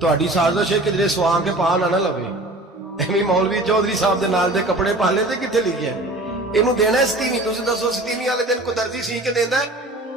ਤੁਹਾਡੀ ਸਾਜ਼ਿਸ਼ ਹੈ ਕਿ ਜਿਹੜੇ ਸਵਾ ਕੇ ਪਾ ਨਾ ਲਵੇ। ਐਵੇਂ ਮੌਲਵੀ ਚੌਧਰੀ ਸਾਹਿਬ ਦੇ ਨਾਲ ਦੇ ਕੱਪੜੇ ਪਾ ਲੇ ਤੇ ਕਿੱਥੇ ਲਿਖਿਆ ਇਹਨੂੰ ਦੇਣਾ 27। ਤੁਸੀਂ ਦੱਸੋ 27 ਵਾਲੇ ਦਿਨ ਕੋ ਦਰਜੀ ਸੀ ਕੇ ਦਿੰਦਾ,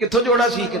ਕਿੱਥੋਂ ਜੋੜਾ ਸੀ ਕੇ?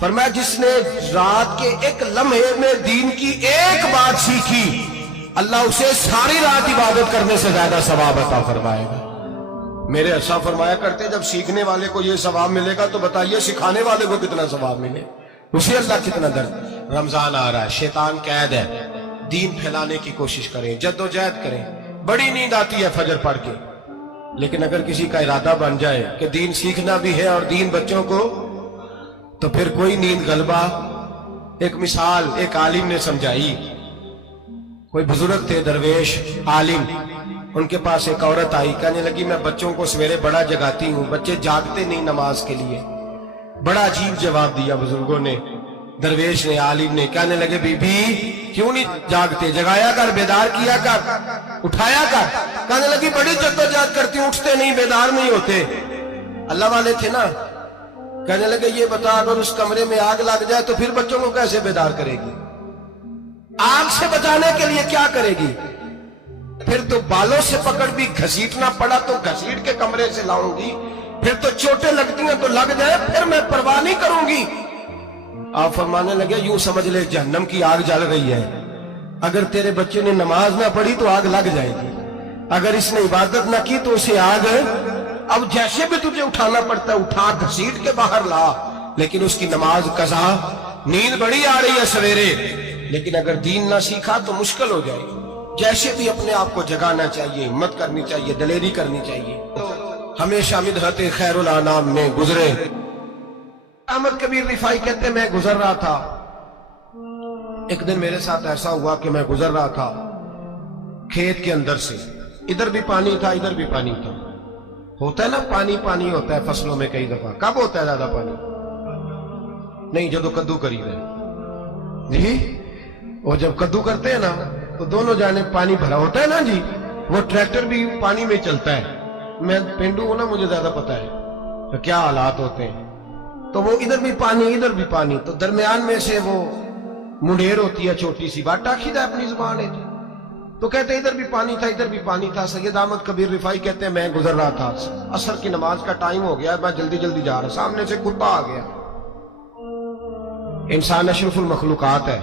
فرمایا جس نے رات کے ایک لمحے میں دین کی ایک بات سیکھی اللہ اسے ساری رات عبادت کرنے سے زیادہ ثواب عطا فرمائے گا۔ میرے اچھا فرمایا کرتے جب سیکھنے والے کو یہ ثواب ملے گا تو بتائیے سکھانے والے کو کتنا ثواب ملے، اسے اللہ کتنا درد۔ رمضان آ رہا ہے، شیطان قید ہے، دین پھیلانے کی کوشش کریں، جد و جہد کریں۔ بڑی نیند آتی ہے فجر پڑھ کے، لیکن اگر کسی کا ارادہ بن جائے کہ دین سیکھنا بھی ہے اور دین بچوں کو، تو پھر کوئی نیند غلبہ۔ ایک مثال ایک عالم نے سمجھائی، کوئی بزرگ تھے درویش عالم، ان کے پاس ایک عورت آئی، کہنے لگی میں بچوں کو سویرے بڑا جگاتی ہوں، بچے جاگتے نہیں نماز کے لیے۔ بڑا عجیب جواب دیا بزرگوں نے، درویش نے، عالم نے، کہنے لگے بی بی کیوں نہیں جاگتے، جگایا کر، بیدار کیا کر، اٹھایا کر۔ کہنے لگی بڑی جدوجہد کرتی ہوں، اٹھتے نہیں، بیدار نہیں ہوتے۔ اللہ والے تھے نا۔ کہنے لگے یہ بتا اگر اس کمرے میں آگ لگ جائے تو پھر بچوں کو کیسے بیدار کرے گی؟ آگ سے بچانے کے لیے کیا کرے گی؟ پھر تو بالوں سے پکڑ بھی گھسیٹنا پڑا تو گھسیٹ کے کمرے سے لاؤں گی، پھر تو چوٹیں لگتی ہیں تو لگ جائے، پھر میں پرواہ نہیں کروں گی۔ آپ فرمانے لگے یوں سمجھ لے جہنم کی آگ جل رہی ہے، اگر تیرے بچے نے نماز نہ پڑھی تو آگ لگ جائے گی، اگر اس نے عبادت نہ کی تو اسے آگ، اب جیسے بھی تجھے اٹھانا پڑتا ہے اٹھا گھسیٹ کے باہر لا، لیکن اس کی نماز قضا۔ نیند بڑی آ رہی ہے سویرے، لیکن اگر دین نہ سیکھا تو مشکل ہو جائے گی۔ جیسے بھی اپنے آپ کو جگانا چاہیے، ہمت کرنی چاہیے، دلیری کرنی چاہیے۔ ہمیشہ مدحت خیر الانام میں گزرے۔ احمد کبیر رفاعی کہتے ہیں میں گزر رہا تھا، ایک دن میرے ساتھ ایسا ہوا کہ میں گزر رہا تھا کھیت کے اندر سے، ادھر بھی پانی تھا ادھر بھی پانی تھا۔ ہوتا ہے نا پانی پانی ہوتا ہے فصلوں میں کئی دفعہ، کب ہوتا ہے زیادہ پانی؟ نہیں جدو کدو کری رہے جی، وہ جب کدو کرتے ہیں نا تو دونوں جانب پانی بھرا ہوتا ہے نا جی، وہ ٹریکٹر بھی پانی میں چلتا ہے۔ میں پینڈو ہوں نا، مجھے زیادہ پتا ہے تو کیا حالات ہوتے ہیں۔ تو وہ ادھر بھی پانی ادھر بھی پانی، تو درمیان میں سے وہ منڈیر ہوتی ہے چھوٹی سی، باٹا کھیدا اپنی زبان ہے جی، تو کہتے ہیں ادھر بھی پانی تھا ادھر بھی پانی تھا۔ سید احمد کبیر رفاعی کہتے ہیں میں گزر رہا تھا، عصر کی نماز کا ٹائم ہو گیا، میں جلدی جلدی جا رہا، سامنے سے کتا آ گیا۔ انسان اشرف المخلوقات ہے،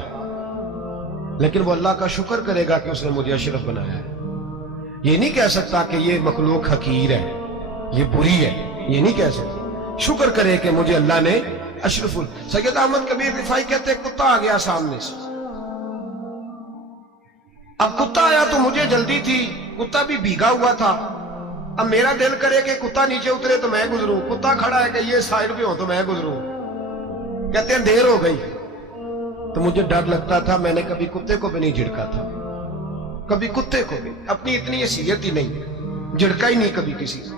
لیکن وہ اللہ کا شکر کرے گا کہ اس نے مجھے اشرف بنایا ہے۔ یہ نہیں کہہ سکتا کہ یہ مخلوق حقیر ہے، یہ بری ہے، یہ نہیں کہہ سکتا۔ شکر کرے کہ مجھے اللہ نے اشرف سید احمد کبیر رفاعی کہتے ہیں کتا آ گیا سامنے سے۔ اب کتا آیا تو مجھے جلدی تھی، کتا بھی بھیگا ہوا تھا، اب میرا دل کرے کہ کتا نیچے اترے تو میں گزروں، کتا کھڑا ہے کہ یہ سائیڈ پہ ہو تو میں گزروں۔ کہتے ہیں دیر ہو گئی تو مجھے ڈر لگتا تھا، میں نے کبھی کتے کو بھی نہیں جھڑکا تھا، کبھی کتے کو بھی، اپنی اتنی حیثیت ہی نہیں، جھڑکا ہی نہیں کبھی کسی سے۔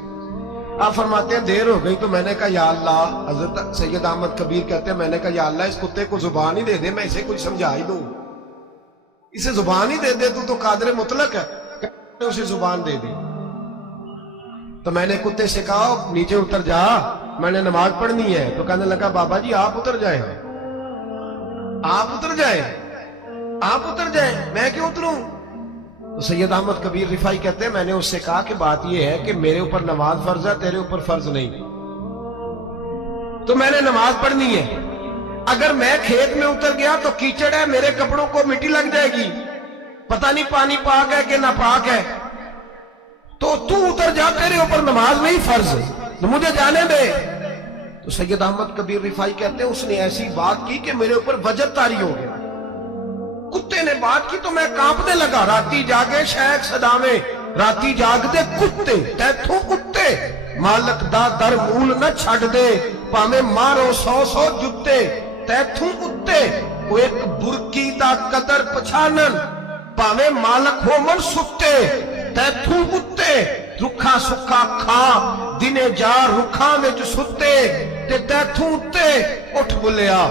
آپ فرماتے ہیں دیر ہو گئی تو میں نے کہا یا اللہ، حضرت سید احمد کبیر کہتے ہیں میں نے کہا یا اللہ اس کتے کو زبان ہی دے دے، میں اسے کچھ سمجھا ہی دوں، اسے زبان ہی دے دے، تو قادر مطلق ہے، اسے زبان دے دی۔ تو میں نے کتے سے کہا نیچے اتر جا، میں نے نماز پڑھنی ہے۔ تو کہنے لگا بابا جی آپ اتر جائیں، آپ اتر جائیں، آپ اتر جائیں، میں کیوں اتروں؟ تو سید احمد کبیر رفاعی کہتے ہیں میں نے اس سے کہا کہ بات یہ ہے کہ میرے اوپر نماز فرض ہے، تیرے اوپر فرض نہیں، تو میں نے نماز پڑھنی ہے، اگر میں کھیت میں اتر گیا تو کیچڑ ہے، میرے کپڑوں کو مٹی لگ جائے گی، پتہ نہیں پانی پاک ہے کہ ناپاک ہے، تو اتر جا، تیرے اوپر نماز نہیں فرض، تو مجھے جانے دے۔ تو سید احمد کبیر رفاعی کہتے ہیں اس نے ایسی بات کی کہ میرے اوپر وجد طاری ہو گیا، کتے نے بات کی تو میں کانپنے لگا۔ راتی جاگے شیخ صدامے، راتی جاگتے کتے، تیتھوں کتے، مالک دا در مول نہ چھڑ دے، پامے مارو 100 جتے، تیتھوں کتے، وہ ایک برکی دا قدر پچھانن، پامے مالک ہو من ستے، تیتھوں کتے، رکھا سکھا کھا، دنے جا رکھا میں جو ستے، تے تیتھوں اتے، اٹھ بلیا،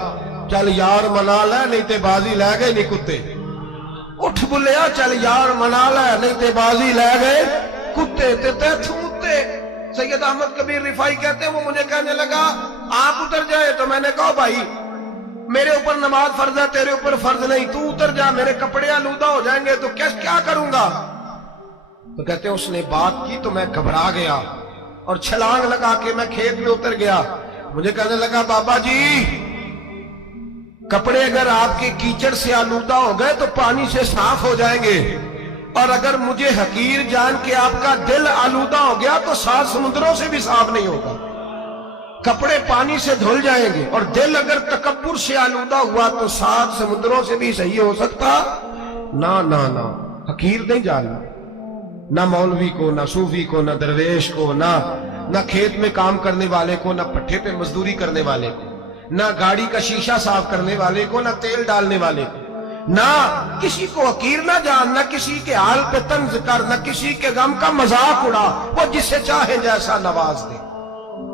چل یار منا لے نہیں تے بازی لے گئے نہیں کتے، اٹھ بلیا چل یار منا لے نہیں تے بازی لے گئے کتے، تے تیتھوں اتے۔ سید احمد کبیر رفاعی کہتے ہیں وہ مجھے کہنے لگا آپ اتر جائے، تو میں نے کہا بھائی میرے اوپر نماز فرض ہے، تیرے اوپر فرض نہیں، تو اتر جا، میرے کپڑے آلودہ ہو جائیں گے تو کیا کروں گا؟ تو کہتے ہیں اس نے بات کی تو میں گھبرا گیا اور چھلانگ لگا کے میں کھیت میں اتر گیا۔ مجھے کہنے لگا بابا جی کپڑے اگر آپ کے کیچڑ سے آلودہ ہو گئے تو پانی سے صاف ہو جائیں گے، اور اگر مجھے حقیر جان کے آپ کا دل آلودہ ہو گیا تو 7 سمندروں سے بھی صاف نہیں ہوگا۔ کپڑے پانی سے دھل جائیں گے، اور دل اگر تکبر سے آلودہ ہوا تو 7 سمندروں سے بھی صحیح ہو سکتا نہ حقیر نہیں جاننا، نہ مولوی کو، نہ صوفی کو، نہ درویش کو، نہ کھیت میں کام کرنے والے کو، نہ پٹھے پہ مزدوری کرنے والے کو، نہ گاڑی کا شیشہ صاف کرنے والے کو، نہ تیل ڈالنے والے کو، نہ کسی کو حقیر نہ جان، نہ کسی کے حال پہ طنز کر، نہ کسی کے غم کا مذاق اڑا، وہ جسے چاہے جیسا نواز دے۔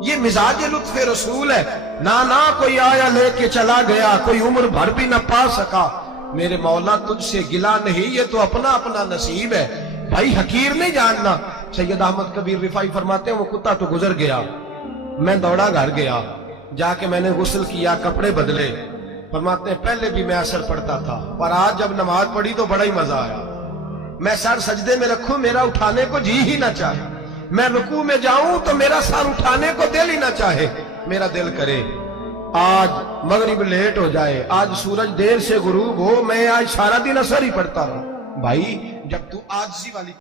یہ مزاج لطف رسول ہے۔ نہ کوئی آیا لے کے چلا گیا، کوئی عمر بھر بھی نہ پا سکا، میرے مولا تجھ سے گلا نہیں، یہ تو اپنا اپنا نصیب ہے۔ بھائی حقیر نہیں جاننا۔ سید احمد کبیر رفاعی فرماتے ہیں وہ کتا تو گزر گیا، میں دوڑا گھر گیا، جا کے میں نے غسل کیا، کپڑے بدلے۔ فرماتے ہیں پہلے بھی میں اثر پڑتا تھا، پر آج جب نماز پڑھی تو بڑا ہی مزہ آیا۔ میں سر سجدے میں رکھوں میرا اٹھانے کو جی ہی نہ چاہے، میں رکوع میں جاؤں تو میرا سر اٹھانے کو دل ہی نہ چاہے، میرا دل کرے آج مغرب لیٹ ہو جائے، آج سورج دیر سے غروب ہو، میں آج سارا دن اثر ہی پڑتا رہا۔ بھائی جب تو آجزی والی